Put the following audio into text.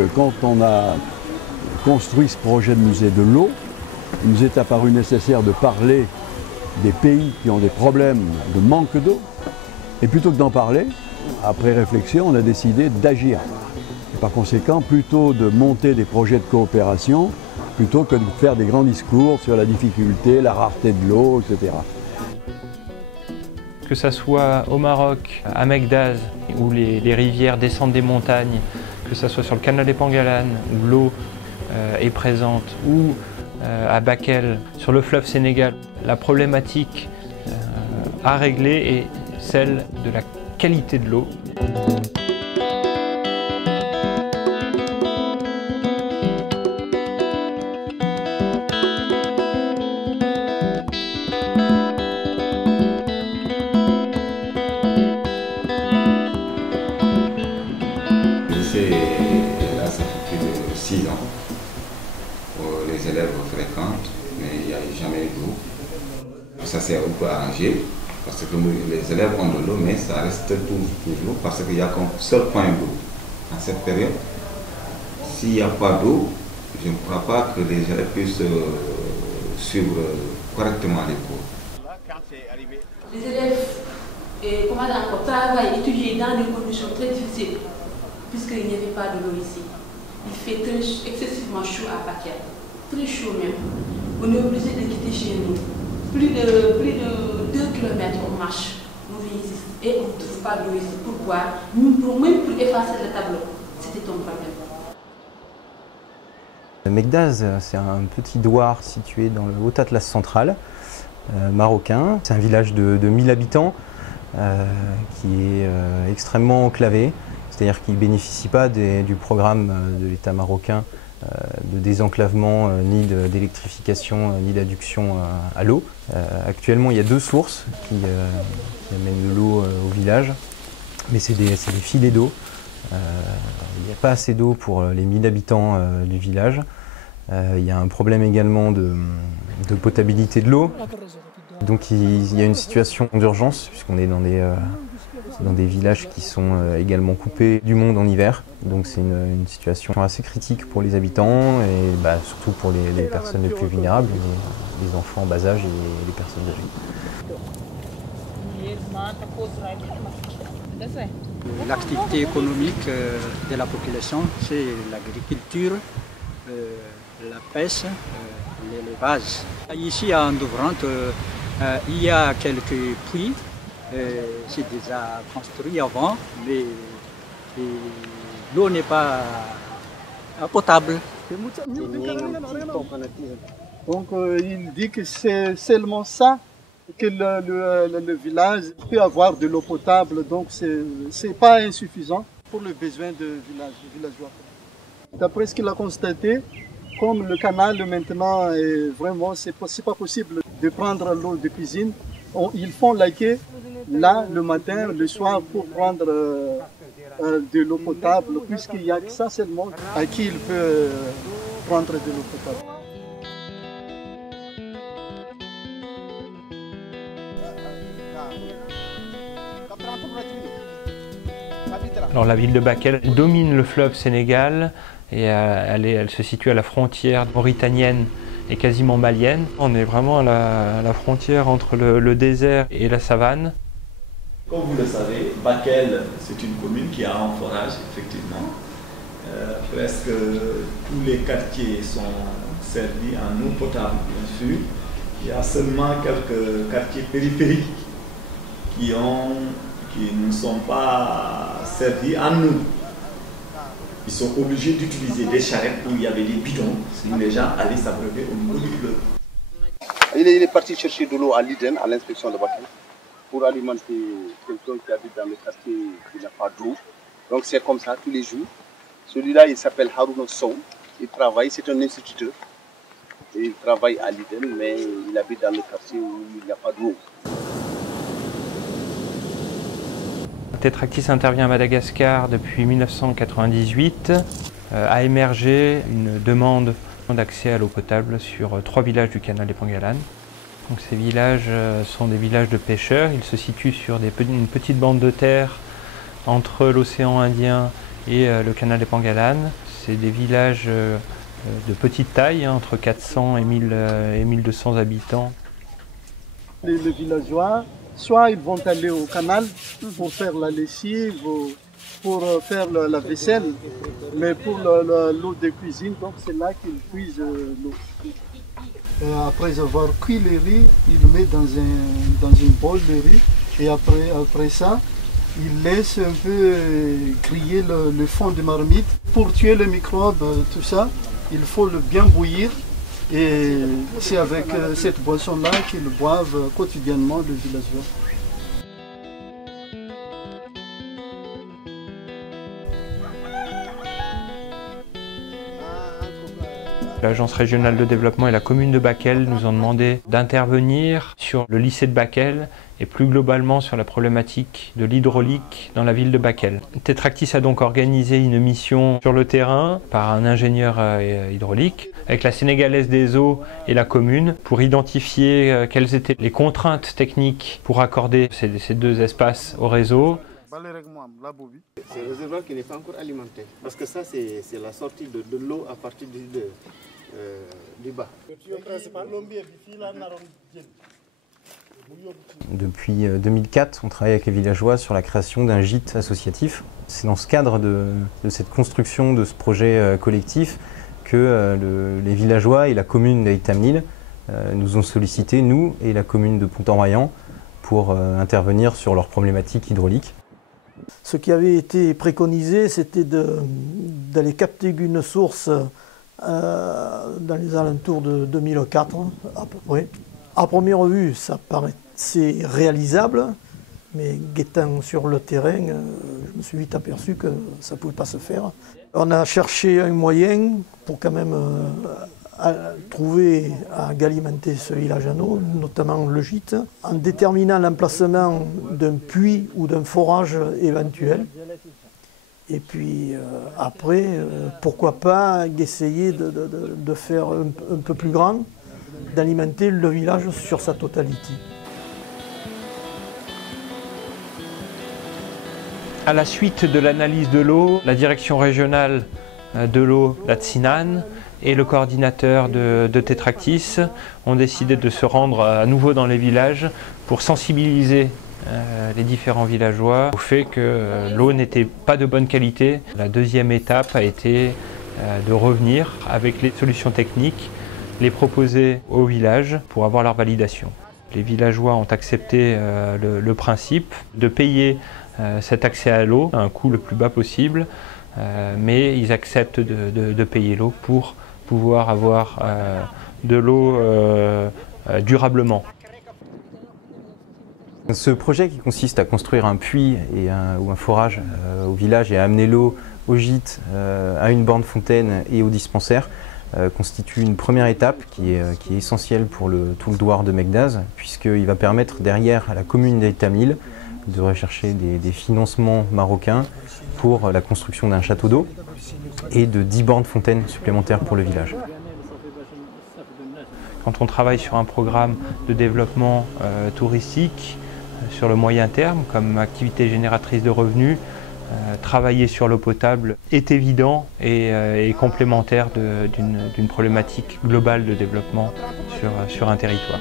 que quand on a construit ce projet de musée de l'eau, il nous est apparu nécessaire de parler des pays qui ont des problèmes de manque d'eau. Et plutôt que d'en parler, après réflexion, on a décidé d'agir. Et par conséquent, plutôt de monter des projets de coopération, plutôt que de faire des grands discours sur la difficulté, la rareté de l'eau, etc. Que ça soit au Maroc, à Mekdaz, où les rivières descendent des montagnes, que ça soit sur le canal des Pengalane, où l'eau est présente, ou à Bakel, sur le fleuve Sénégal, la problématique à régler est celle de la qualité de l'eau. Là, ça fait plus de 6 ans. Les élèves fréquentent, mais il n'y a jamais d'eau. Ça s'est un peu arrangé, parce que les élèves ont de l'eau, mais ça reste toujours parce qu'il n'y a qu'un seul point d'eau. En cette période, s'il n'y a pas d'eau, je ne crois pas que les élèves puissent suivre correctement les cours. Les élèves travaillent, étudient dans des conditions très difficiles, puisqu'il n'y avait pas de l'eau ici. Il fait excessivement chaud à Bakel, très chaud même. On est obligé de quitter chez nous. Plus de 2 km on marche, on vit ici et on ne trouve pas d'eau ici pour boire, même pour effacer le tableau. C'était un problème. Mekdaz, c'est un petit douar situé dans le Haut Atlas central marocain. C'est un village de 1000 habitants qui est extrêmement enclavé, c'est-à-dire qu'il ne bénéficie pas du programme de l'État marocain de désenclavement, ni d'électrification, ni d'adduction à l'eau. Actuellement, il y a 2 sources qui amènent de l'eau au village, mais c'est des filets d'eau. Il n'y a pas assez d'eau pour les 1000 habitants du village. Il y a un problème également de potabilité de l'eau. Donc il y a une situation d'urgence, puisqu'on est dans des villages qui sont également coupés du monde en hiver. Donc c'est une situation assez critique pour les habitants et surtout pour les personnes les plus vulnérables, les enfants en bas âge et les personnes âgées. L'activité économique de la population, c'est l'agriculture, la pêche, l'élevage. Ici à Andovrante, il y a quelques puits. C'est déjà construit avant, mais l'eau n'est pas potable. Donc il dit que c'est seulement ça que le village peut avoir de l'eau potable, donc c'est pas insuffisant pour le besoin du villageois. D'après ce qu'il a constaté, comme le canal maintenant est vraiment, c'est pas possible de prendre l'eau de cuisine, ils font laquer là le matin, le soir pour prendre de l'eau potable, puisqu'il n'y a que ça seulement à qui il peut prendre de l'eau potable. Alors la ville de Bakel domine le fleuve Sénégal et elle se situe à la frontière mauritanienne et quasiment malienne. On est vraiment à la frontière entre le désert et la savane. Comme vous le savez, Bakel, c'est une commune qui a un forage, effectivement. Presque tous les quartiers sont servis en eau potable, bien sûr. Il y a seulement quelques quartiers périphériques qui ne sont pas servis en eau. Ils sont obligés d'utiliser des charrettes où il y avait des bidons, sinon les gens allaient s'abreuver au niveau du fleuve. Il est parti chercher de l'eau à l'Iden, à l'inspection de Bakel, pour alimenter quelqu'un qui habite dans le quartier qui n'a pas d'eau. Donc c'est comme ça tous les jours. Celui-là, il s'appelle Harouna Sow. Il travaille, c'est un instituteur. Et il travaille à l'Iden, mais il habite dans le quartier où il n'y a pas d'eau. Tetractis intervient à Madagascar depuis 1998. A émergé une demande d'accès à l'eau potable sur 3 villages du canal des Pengalane. Donc ces villages sont des villages de pêcheurs. Ils se situent sur une petite bande de terre entre l'océan Indien et le canal des Pengalane. C'est des villages de petite taille, hein, entre 400 et 1200 habitants. Les villageois, soit ils vont aller au canal pour faire la lessive, pour faire la vaisselle, mais pour l'eau de cuisine, donc c'est là qu'ils puisent l'eau. Après avoir cuit les riz, ils le mettent dans une bol de riz et après ça, ils laissent un peu griller le fond de marmite. Pour tuer les microbes, tout ça, il faut le bien bouillir et c'est avec cette boisson-là qu'ils boivent quotidiennement les villageois. L'Agence régionale de développement et la commune de Bakel nous ont demandé d'intervenir sur le lycée de Bakel et plus globalement sur la problématique de l'hydraulique dans la ville de Bakel. Tetractis a donc organisé une mission sur le terrain par un ingénieur hydraulique avec la Sénégalaise des eaux et la commune pour identifier quelles étaient les contraintes techniques pour accorder ces deux espaces au réseau. C'est un réservoir qui n'est pas encore alimenté, parce que ça c'est la sortie de l'eau à partir du bas. Depuis 2004, on travaille avec les villageois sur la création d'un gîte associatif. C'est dans ce cadre de cette construction de ce projet collectif que les villageois et la commune d'Aït-Tamnil nous ont sollicité, nous et la commune de Pont-en-Royan, pour intervenir sur leurs problématiques hydrauliques. Ce qui avait été préconisé, c'était d'aller capter une source dans les alentours de 2004, à peu près. À première vue, ça paraissait réalisable, mais guettant sur le terrain, je me suis vite aperçu que ça ne pouvait pas se faire. On a cherché un moyen pour quand même trouver à alimenter ce village en eau, notamment le gîte, en déterminant l'emplacement d'un puits ou d'un forage éventuel. Et puis après, pourquoi pas essayer de faire un peu plus grand, d'alimenter le village sur sa totalité. À la suite de l'analyse de l'eau, la direction régionale de l'eau, la Tsinan, et le coordinateur de Tetractis ont décidé de se rendre à nouveau dans les villages pour sensibiliser les différents villageois au fait que l'eau n'était pas de bonne qualité. La deuxième étape a été de revenir avec les solutions techniques, les proposer aux villages pour avoir leur validation. Les villageois ont accepté le principe de payer cet accès à l'eau à un coût le plus bas possible, mais ils acceptent de payer l'eau pour pouvoir avoir de l'eau durablement. Ce projet qui consiste à construire un puits ou un forage au village et à amener l'eau au gîte, à une borne fontaine et au dispensaire constitue une première étape qui est essentielle pour tout le douar de Mekdaz, puisqu'il va permettre derrière à la commune d'Aït-Tamnil de rechercher des financements marocains pour la construction d'un château d'eau et de 10 bornes fontaines supplémentaires pour le village. Quand on travaille sur un programme de développement touristique sur le moyen terme, comme activité génératrice de revenus, travailler sur l'eau potable est évident et complémentaire d'une problématique globale de développement sur un territoire.